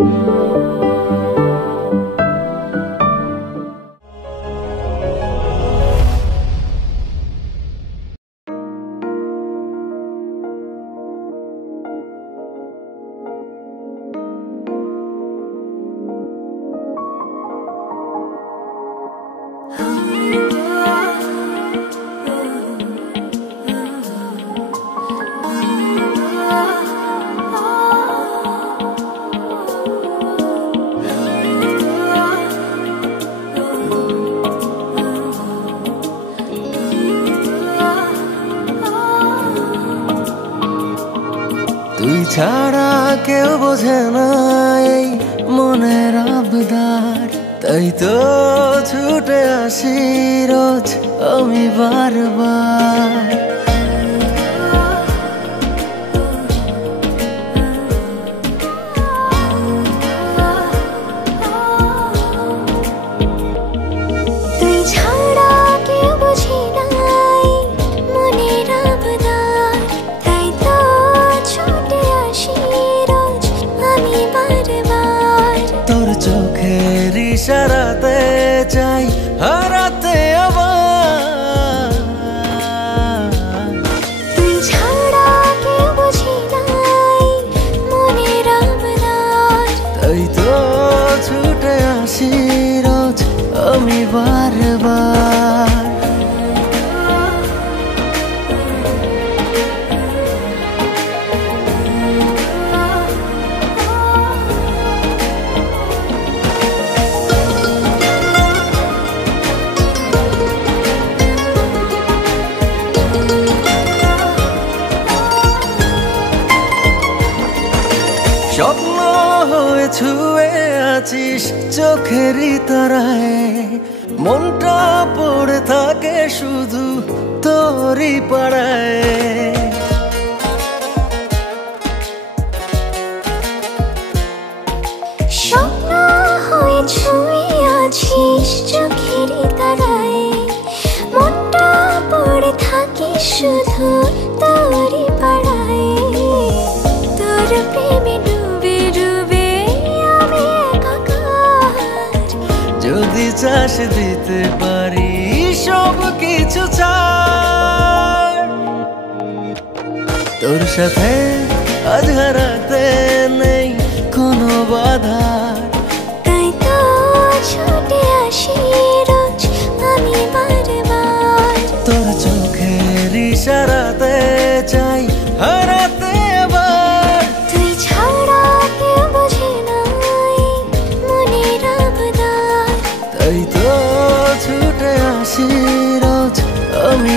তুই ছাড়া কেউ বোঝে না এই মনের আবদার, তাই তো ছুটে আসি রোজ আমি বারবার। তুই ছাড়া কেউ বোঝে না এই মনের আবদার, তাই তো ছুটে আসি রোজ আমি বারবার। তোর চোখের ইশারাতে চাই হারাতে আবার। তুই ছাড়া কেউ বোঝে না এই মনের আবদার, তাই তো ছুটে আসি রোজ আমি বারবার। স্বপ্ন হয়ে ছুঁয়ে আছিস চোখেরই তারায়, মনটা পড়ে থাকে শুধু তোরই পাড়ায়। স্বপ্ন হয়ে ছুঁয়ে আছিস চোখেরই তারায়, মনটা পড়ে থাকে শুধু তোরই পাড়ায়। তোর প্রেমে ডুবে ডুবে আমি একাকার, যদি চাষ দিতে পারি সব কিছু ছাড়। তোর সাথে আজ হারাতে নেই কোনো বাধা, তাই তো ছুটে আসি রোজ আমি বারবার। তোর চোখের ইশারাতে চাই হারাতে আবার। তুই ছাড়া কেউ বোঝে না এই মনের আবদার, তাই তো ছুটে আসি রোজ আমি